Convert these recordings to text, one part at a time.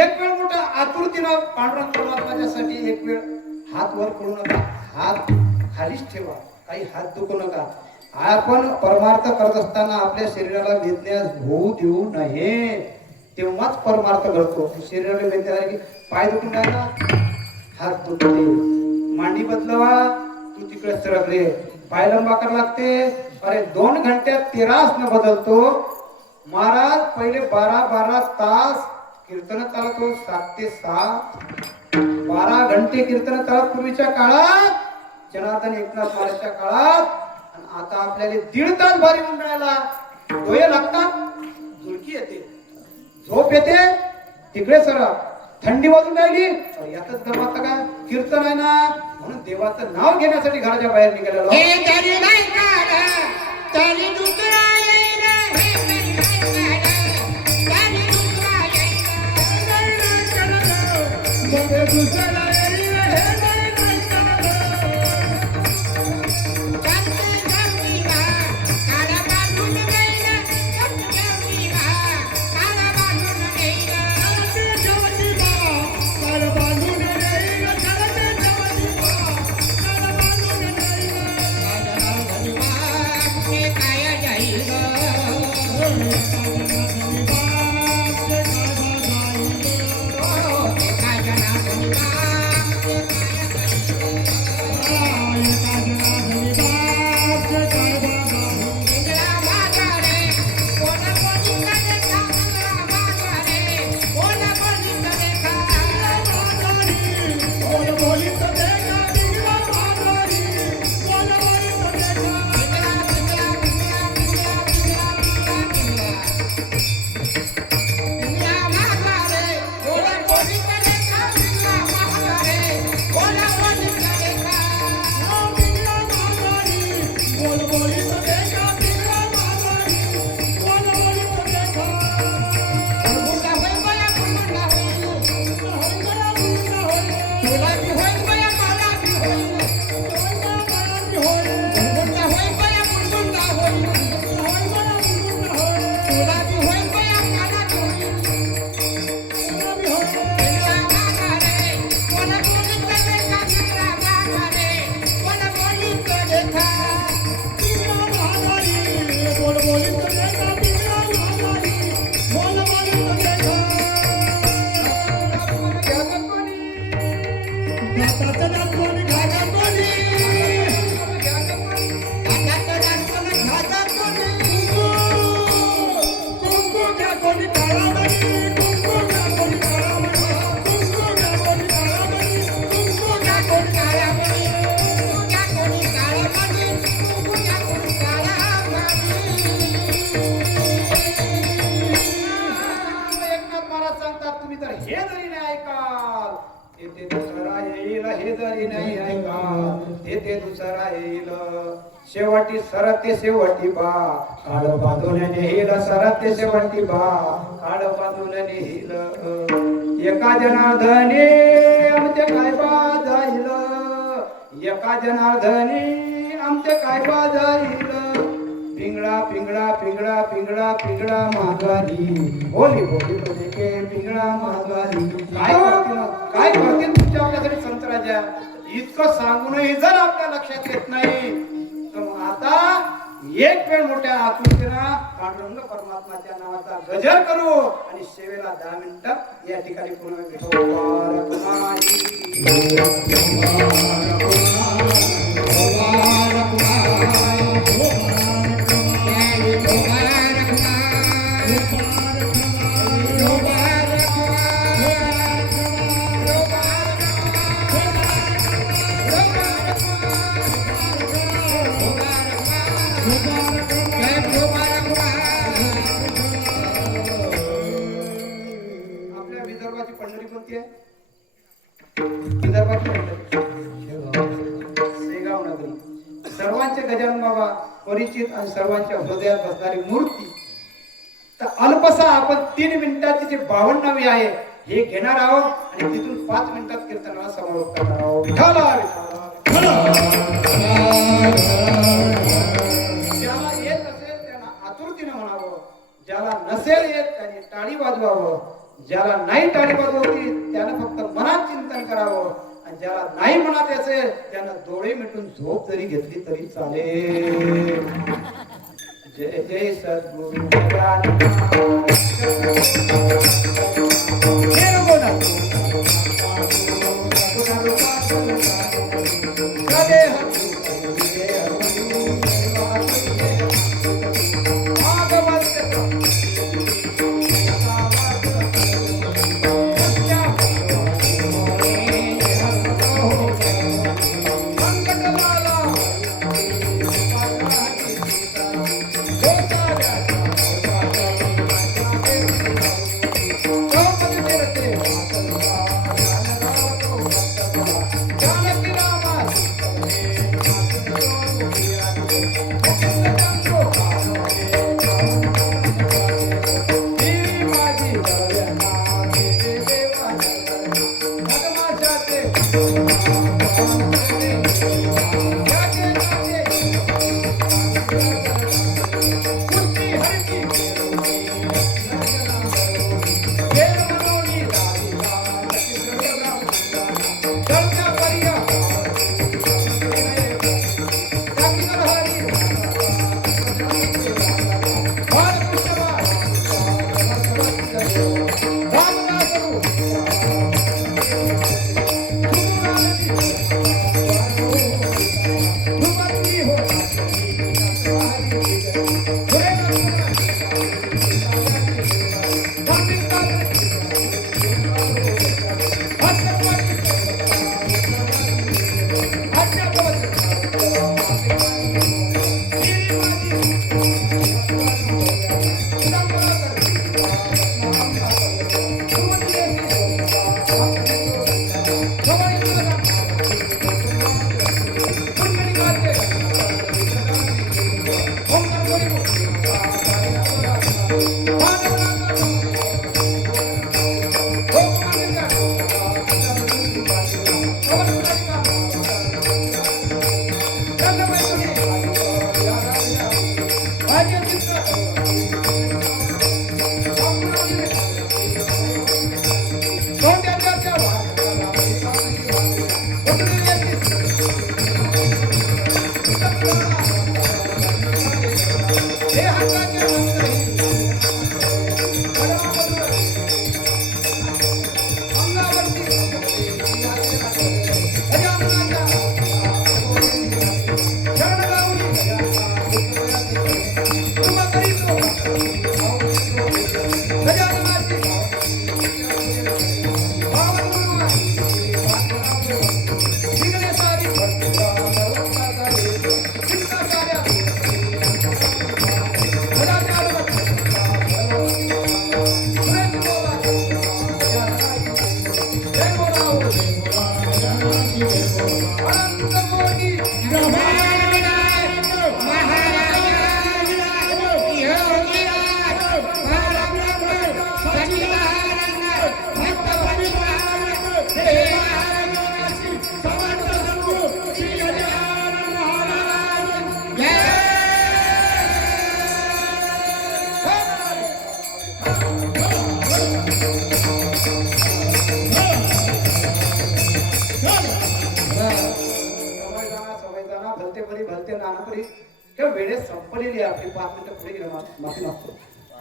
एक वेळ मोठा आतुरतेनं पांडुरंग परमात्माच्यासाठी एक वेळ हात वर करू नका, हात खालीच ठेवा, काही हात दुखू नका. आपण परमार्थ करत असताना आपल्या शरीराला वेदना होऊ देऊ नये, तेव्हाच परमार्थ घडतो. शरीराला वेदना झाली की पाय दुखून राहिला, हात दुखते, मांडी बदलवा, तू तिकडे सरक रे, पाय लंबा करायला लागते. अरे 2 घंट्यात 13 आसन बदलतो. महाराज पहिले 12 तास कीर्तन चालत हो, 7 ते 6 12 घंटे कीर्तन चालत पूर्वीच्या काळात, जनार्दन एकनाथ महाराजच्या काळात. आणि आता आपल्याला 1.5 तास भारी मंडळाला डोळे लागतात, झुळकी येते, झोप येते, तिकडे सरा थंडी वाजून राहिली, यातच गमात काय कीर्तन आहे ना, म्हणून देवाचं नाव घेण्यासाठी घराच्या बाहेर निघालेलो. शेवटी सरते शेवटी बा काळ बांधून नेहिल, सरते शेवटी बा काळ बांधून नेहिल. एका जनार्दनी आमचे काय बा जाईल, एका जनार्दनी आमचे काय बा जाईल. पिंगळा पिंगळा पिंगळा पिंगळा पिंगळा महाद्वारी, बोली बोली बोली के पिंगळा महाद्वारी. काय करतील तुमच्या आपल्यासाठी संत राजा, इतकं सांगूनही जर आपल्या लक्षात येत नाही तर मग आता एक वेळ मोठ्या आतुरतेनं पांडुरंग परमात्माच्या नावाचा गजर करू आणि सेवेला 10 मिनिटं या ठिकाणी पुन्हा भेटू. आपल्या विदर्भाची पंढरी कोणती आहे? विदर्भाची पंढरी सर्वांचे गजानन बाबा परिचित आणि सर्वांच्या हृदयात बसणारी मूर्ती. तर अल्पसा आपण 3 मिनिटाची जी 52वी आहे हे घेणार आहोत आणि तिथून 5 मिनिटात कीर्तनाला समारोप करणार आहोत. विठाला ज्याला येत असेल त्यांना आतुरतेने म्हणावं, ज्याला नसेल येत त्यांनी टाळी वाजवावं, ज्याला नाही टाळी वाजवती त्यानं फक्त मनात चिंतन करावं, आणि ज्याला नाही मनात असेल त्यानं डोळे मिटून झोप जरी घेतली तरी चालेल. जय जय सद्गुरु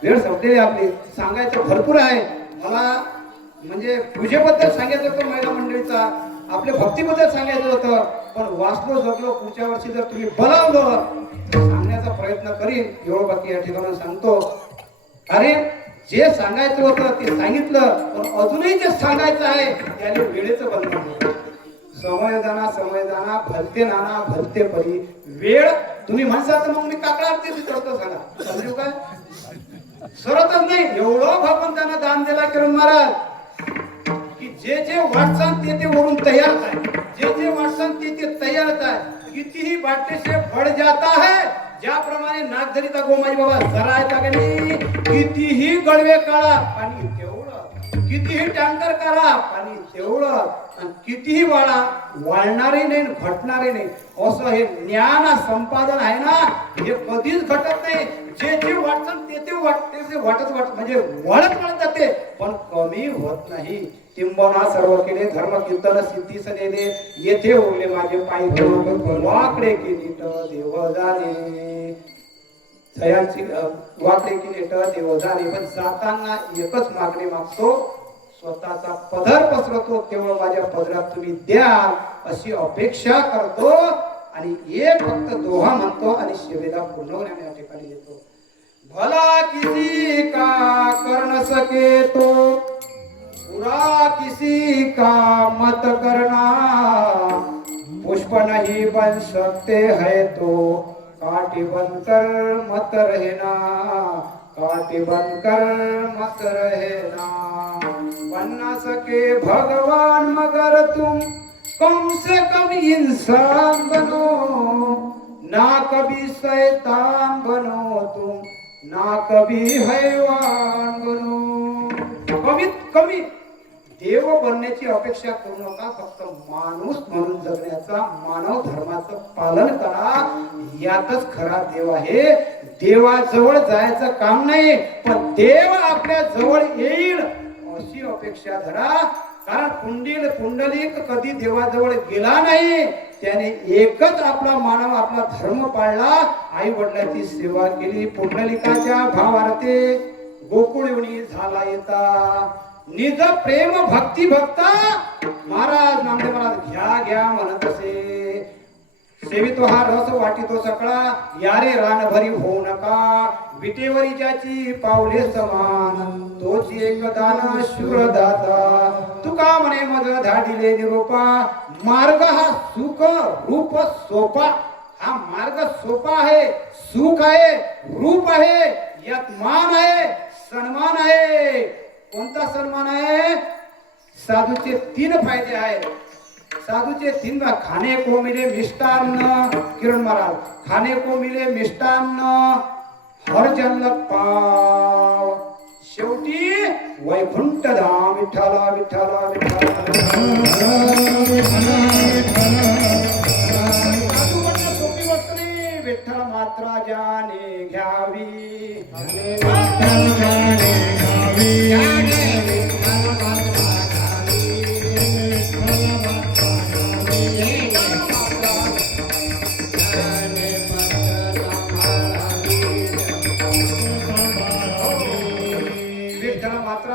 वेळ संपलेली आपली. सांगायचं भरपूर आहे मला, म्हणजे पूजेबद्दल सांगायचं होतं, महिला मंडळीचा आपल्या भक्तीबद्दल सांगायचं होतं, पण वाचलो जगलो पुढच्या वर्षी जर तुम्ही बोलावलं सांगण्याचा प्रयत्न करीन. एवढं बाकी या ठिकाणी सांगतो. अरे जे सांगायचं होतं ते सांगितलं, पण अजूनही जे सांगायचं आहे त्याने वेळेचं बंधन होतं. समयदाना भलते नाना भलते परी. वेळ तुम्ही म्हणसाल तर मग मी काकडा आरती चढतो सांगा, समजू काय? सरतच नाही. एवढं भगवंतांना दान दिला किरण महाराज की जे जे वाटसान ते ते वरून तयार आहे, जे जे वाटसान ते ते तयार आहे. कितीही बाटले से बढ़ जाता है, ज्याप्रमाणे नागझरीचा गोमाजी बाबा जरा येता का नाही, कितीही गडवे काढा पाणी तेवढं, कितीही टँकर करा पाणी तेवढं, आणि कितीही वाळा वाळणारही नाही घटणारही नाही. असं हे ज्ञान संपादन आहे ना, हे कधीच घटत नाही. जे जे वाटतं ते वाटत म्हणजे वाढत जाते, पण कमी होत नाही. किंबहुना सर्व केले धर्म कीर्तन सिद्धीस नेले, येथे ओले माझे पाय वाकडे की नीट देव जाणे. जयांची वाकडे की नीट देव जाणे. पण जाताना एकच मागणी मागतो, स्वतःचा पदर पसरतो, केवळ माझ्या पदरात तुम्ही द्या अशी अपेक्षा करतो. आणि एक फक्त दोहा म्हणतो आणि सेवेला पूर्णवण्याने या ठिकाणी येतो. भला किसी का कर न सके तो बुरा किसी का मत करना, पुष्प नहीं बन सकते है तो काटी बनकर मत रहना, काटी बनकर मत रहना. बन न सके भगवान मगर तुम कम से कम इंसान बनो, ना कभी शैतान बनो तुम, ना कभी हैवान बनो. कमीत कमी देव बनण्याची अपेक्षा करू नका. फक्त माणूस म्हणून जगण्याचा, मानव धर्माचं पालन करा. यातच खरा देव आहे. देवाजवळ जायचं काम नाही, पण देव आपल्या जवळ येईल अशी अपेक्षा धरा. कारण पुंडलिक कधी देवाजवळ गेला नाही. त्याने एकच आपला मानव, आपला धर्म पाळला, आई वडिलांची सेवा केली. पुंडलिकाच्या भावार्थे गोकुळवणी झाला येता, निज प्रेम भक्ती भक्ता. महाराज नामदेव महाराज घ्या म्हणत असे. सेवितो हा रस वाटितो सकळा, यारे रानभरी होऊ नका. विटेवरी ज्याची पावले समान, तोची एक दान शूरदाता. तुका म्हणे मग धाडिले निरोपा, मार्ग हा सुख रूप सोपा. हा मार्ग सोपा आहे, सुख आहे, रूप आहे, यात मान आहे, सन्मान आहे. कोणता सन्मान आहे? साधूचे 3 फायदे आहेत. साधूचे 3 खाने को मिले मिष्टान्न. किरण महाराज, खाने को मिले मिष्टान्न, हर जन्म पाव. शेवटी वैकुंठ धाम. विठ्ठला विठ्ठला विठ्ठला. सोपी गोष्ट नाही. विठ्ठल मात्रा ज्याने घ्यावी,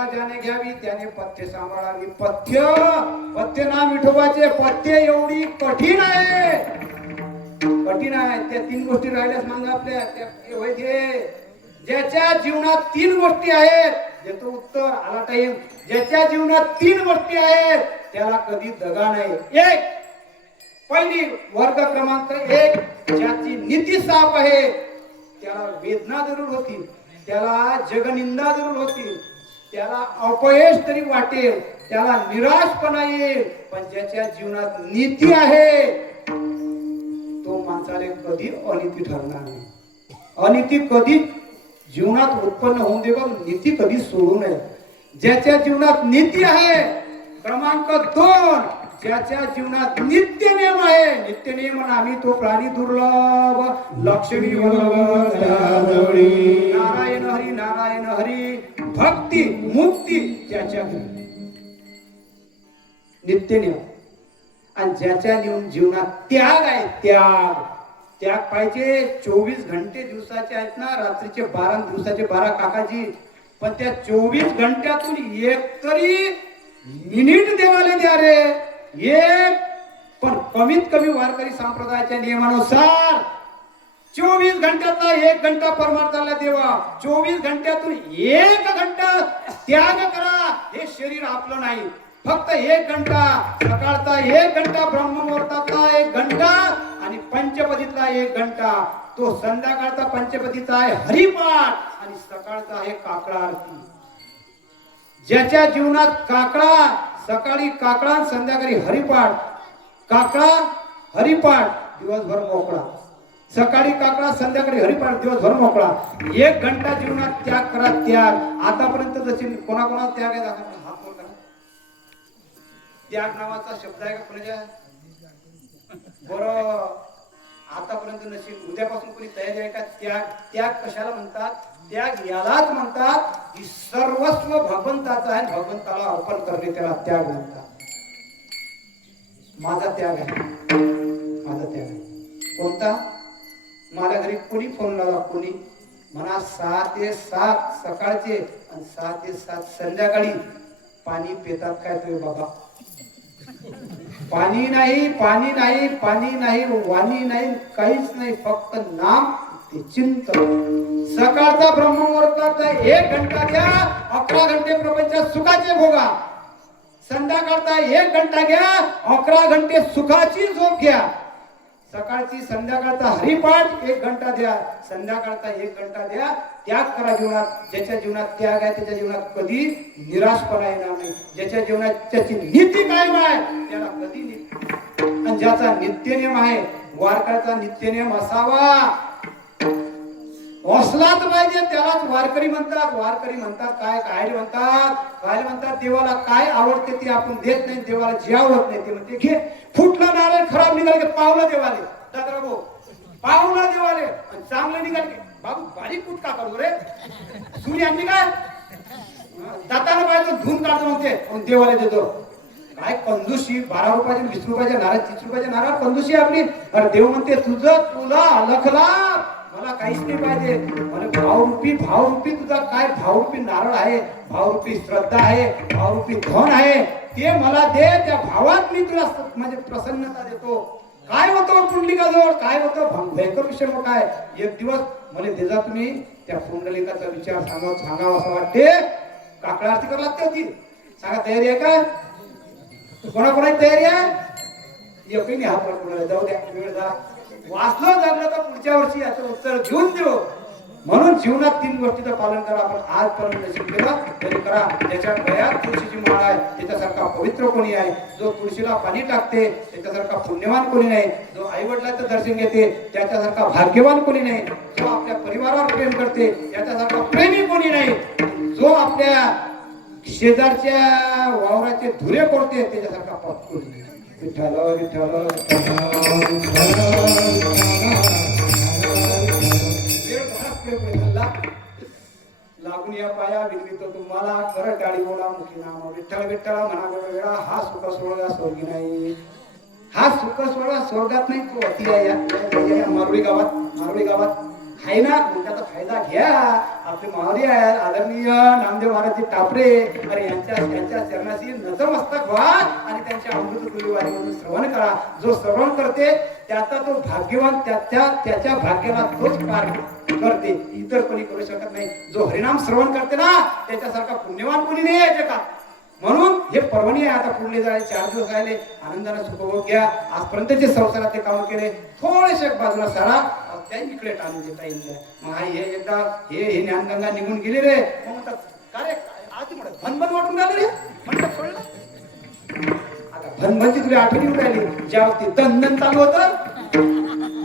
ज्याने घ्यावी त्याने पथ्य सांभाळावी. पथ्य नाम विठोबाचे. पथ्य एवढी कठीण आहे, कठीण आहे. त्या 3 गोष्टी राहिल्यास मग आपल्या ज्याच्या जीवनात 3 गोष्टी आहेत, देतो उत्तर, आला टाइम. ज्याच्या जीवनात 3 गोष्टी आहेत त्याला कधी दगा नाही. एक, पहिली वर्ग क्रमांक 1, ज्याची नीती साफ आहे त्याला वेदना जरूर होतील, त्याला जगनिंदा जरूर होतील, त्याला अपयश तरी वाटेल, त्याला निराशपणा येईल, पण ज्याच्या जीवनात नीती आहे तो माणसाला कधी अनिती ठरणार नाही. अनिती कधी जीवनात उत्पन्न होऊन दे, पण नीती कधी सोडू नये. ज्याच्या जीवनात नीती आहे. क्रमांक 2, ज्याच्या जीवनात नित्य नियम आहे. नित्य नियम आम्ही तो प्राणी दुर्लभ, लक्ष्मी नारायण हरी नारायण हरी, भक्ती मुक्ती ज्याच्या नित्य नियम. आणि ज्याच्या जीवनात त्याग आहे, त्याग पाहिजे. 24 घंटे दिवसाचे आहेत ना, रात्रीचे 12, दिवसाचे 12 काकाजी. पण त्या 24 घंट्यातून एक तरी मिनिट देवाला द्या रे. एक पण कमीत कमी वारकरी संप्रदायाच्या नियमानुसार 24 घंट्यातला 1 घंटा परमार्थाला देवा. 24 घंट्यातून 1 घंटा त्याग करा. हे शरीर आपलं नाही. फक्त 1 घंटा सकाळचा, 1 घंटा ब्रह्ममुहूर्तातला 1 घंटा आणि पंचपदीतला 1 घंटा. तो संध्याकाळचा पंचपदीचा आहे हरिपाठ आणि सकाळचा आहे काकडा आरती. ज्याच्या जीवनात काकडा, सकाळी काकडा, संध्याकाळी हरिपाठ, काकडा हरिपाठ दिवसभर मोकळा, सकाळी काकडा संध्याकाळी हरिपाठ, दिवसभर मोकळा. 1 घंटा जीवनात त्याग करा, त्याग. आतापर्यंत जशी कोणाकोणाला त्याग आहे दाखवा, हात वर करा. त्याग नावाचा शब्द आहे का कोणाच्या? बरं, आतापर्यंत नसेल, उद्यापासून कोणी तयारी आहे का? त्याग. त्याग कशाला म्हणतात? त्याग यालाच म्हणतात की सर्वस्व भगवंताचं आहे, भगवंताला अर्पण करणे, त्याला त्याग म्हणतात. माझा त्याग आहे, माझा त्याग आहे. कोणता? माझ्या घरी कोणी फोन लावला, कोणी म्हणा 6 ते 7 सकाळचे आणि 6 ते 7 संध्याकाळी पाणी पितात काय तुम्ही बाबा? पाणी नाही, पाणी नाही, पाणी नाही, वाणी नाही, काहीच नाही, फक्त नाम ते चिंतन. सकाळचा ब्रह्ममुहूर्ताचा 1 घंटा घ्या, 11 घंटे प्रपंचात सुखाचे भोगा. संध्याकाळचा 1 घंटा घ्या, 11 घंटे सुखाची झोप घ्या. सकाळची संध्याकाळचा हरिपाठ 1 घंटा द्या, संध्याकाळचा 1 घंटा द्या. त्याग करा जीवनात. ज्याच्या जीवनात त्याग आहे त्याच्या जीवनात कधी निराशपणा येणार नाही. ज्याच्या जीवनात त्याची नीती कायम आहे त्याला कधी आणि ज्याचा नित्यनेम आहे, वारकऱ्याचा नित्यनेम असावा, असलाच पाहिजे, त्यालाच वारकरी म्हणतात. वारकरी म्हणतात काय? काय म्हणतात? काय म्हणतात? देवाला काय आवडते ते आपण देत नाही, देवाला जे आवडत नाही ते म्हणते घे. फुटला नारळ खराब निघाल की पावलं देवाले, दादा भाऊ पावलं देवाले, आणि चांगलं निघाल की बाबू बारीक कुठ का करू रे, सूर्य आणली काय दाताला पाहिजे धुवून काढतो म्हणते, मग देवाला देतो. काय कंजूशी, 12 रुपयाचे 20 रुपयाचे नारळ, 30 रुपयाचे नारळ कंजूशी आपली. अरे देव म्हणते तुझं तुला अलखला, मला काहीच नाही पाहिजे. मला भावरूपी तुझा काय भावरूपी नारळ आहे, भावरूपी श्रद्धा आहे, भावरूपी धन आहे, ते मला दे. त्या भावात मी तुला म्हणजे प्रसन्नता देतो. काय होतं पुंडलिकाजवळ, काय होतं भयंकर विषय मोठा आहे. एक दिवस मला देजा तुम्ही त्या पुंडलिकाचा विचार सांगावं असं वाटते. काकडा आरती करावी लागते होती. सांगा तयारी आहे का? कोणाकोणाची तयारी आहे? एकही नाही हात वर, जाऊ द्या, वेळ जा. वाचलं जगलं तर पुढच्या वर्षी याचं उत्तर घेऊन देऊ. म्हणून जीवनात 3 गोष्टीचं पालन करा. आपण आजपर्यंत नशीब केलं तरी करा. ज्याच्या गळ्यात तुळशीची माळ आहे त्याच्यासारखा पवित्र कोणी आहे? जो तुळशीला पाणी टाकते त्याच्यासारखा पुण्यवान कोणी नाही. जो आई वडिलांचं दर्शन घेते त्याच्यासारखा भाग्यवान कोणी नाही. जो आपल्या परिवारावर प्रेम करते त्याच्यासारखा प्रेमी कोणी नाही. जो आपल्या शेजारच्या वावराचे धुरे कोरते त्याच्यासारखा पाप कोणी नाही. विठ्ठल विठ्ठल लागून या पाया विनवितो तुम्हाला, कर डाळी बोला मुखी नाम. विठ्ठल विठ्ठल म्हणा वेळा. हा सुख सोहळा स्वर्गी नाही, हा सुख सोहळा स्वर्गात नाही, तो अति आहे. मारुळी गावात आहे ना, त्याचा फायदा घ्या. आपले मावरी आहे आदरणीय नामदेव महाराज टापरे, अरे यांच्या चरणाशी नतमस्तक व्हा आणि त्यांच्या अमृततुल्य वाणीमधून श्रवण करा. जो श्रवण करते त्याचा तो भाग्यवान, त्याच्या भाग्याला तोच पार करते, इतर कोणी करू शकत नाही. जो हरिनाम श्रवण करते ना त्याच्यासारखा पुण्यवान कोणी नाही आहे जगात. म्हणून हे पर्वणी आहे. आता पुढले जायला 4 दिवस राहिले, आनंदाने सुखभोग घ्या. आजपर्यंत जे संसारात काम केले थोडेसे बाजूला सारा, त्या इकडे टाळून देता येईल. मग हे एकदा हे ज्ञानगंगा निघून गेली रे, मग म्हणतात काय आधी म्हणत भनभन वाटून राहिलं रे, म्हणतात सोडलं. आता भनभनची तुला आठवणी उठून राहिली. ज्यावरती दंदन चालू होतं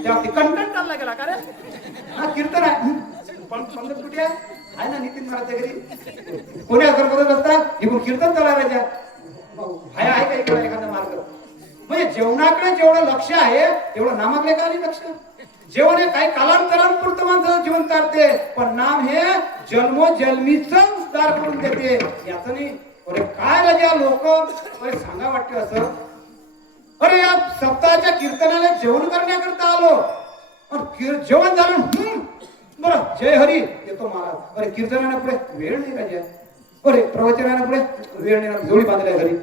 त्यावरती कंटन चालला गेला का रे. हा कीर्तन आहे पण समजत कुठे आहे ना नितीन महाराजच्या घरी कोणी असं करत असतात इकडून कीर्तन चालायला भाया आहे का इकडे एखादा मार्ग. म्हणजे जेवणाकडे जेवढं लक्ष आहे तेवढं नामाकडे का नाही लक्ष. जेवण हे काही कालांतरांपुरतं माणसाचं जीवन काढते, पण नाम हे जन्मोजन्मीच उद्धार करून देते. याचं नाही. अरे काय राजा लोक सांगा वाटते असं. अरे या सप्ताहाच्या कीर्तनाला जेवण करण्याकरता आलो, जेवण झालं बरं जय हरी येतो महाराज. अरे कीर्तनाला पुढे वेळ नाही राजा. अरे प्रवचनाला पुढे वेळ नाही, जोडी बांधल्या घरी.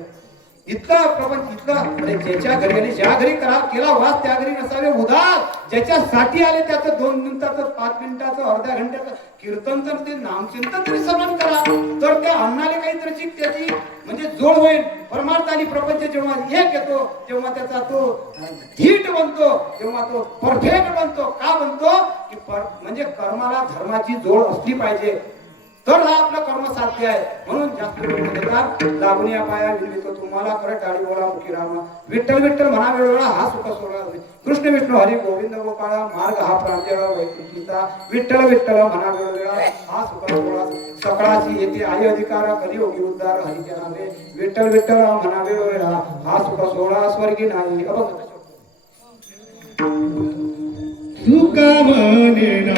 इतका प्रपंच इतका. अरे ज्याच्या घरी आणि ज्या घरी केला वास त्या घरी नसावे उदार. ज्याच्यासाठी आले त्याचं 2 मिनिटाचं 5 मिनिटाचं अर्ध्या घंट्याचं कीर्तन तर ते नामचिंतन तरी समान करा, तर त्या अन्नाले काहीतरी त्याची म्हणजे जोड होईल. परमार्थ आणि प्रपंच जेव्हा एक येतो तेव्हा त्याचा तो धीट बनतो, तेव्हा तो परफेक्ट बनतो. का बनतो की म्हणजे कर्माला धर्माची जोड असली पाहिजे. तर हा आपलं कर्म साध्य आहे. म्हणून जास्त वेळ न देता लागून या पाया विनवितो तुम्हाला करे टाळी बोला मुखी रामा. विठ्ठल विठ्ठल म्हणा वेळोवेळा हा सुख सोहळा होईल. कृष्ण विष्णू हरी गोविंद गोपाळा मार्ग हा प्रांजळ वैकुंठीचा. विठ्ठल विठ्ठल म्हणा वेळोवेळा हा सुख सोहळा सकाळची येते आई अधिकार कलियोगी उद्धार हरीच्या नावे. विठ्ठल विठ्ठल म्हणा वेळोवेळा हा सुख सोहळा स्वर्गी नाही. तुका म्हणेना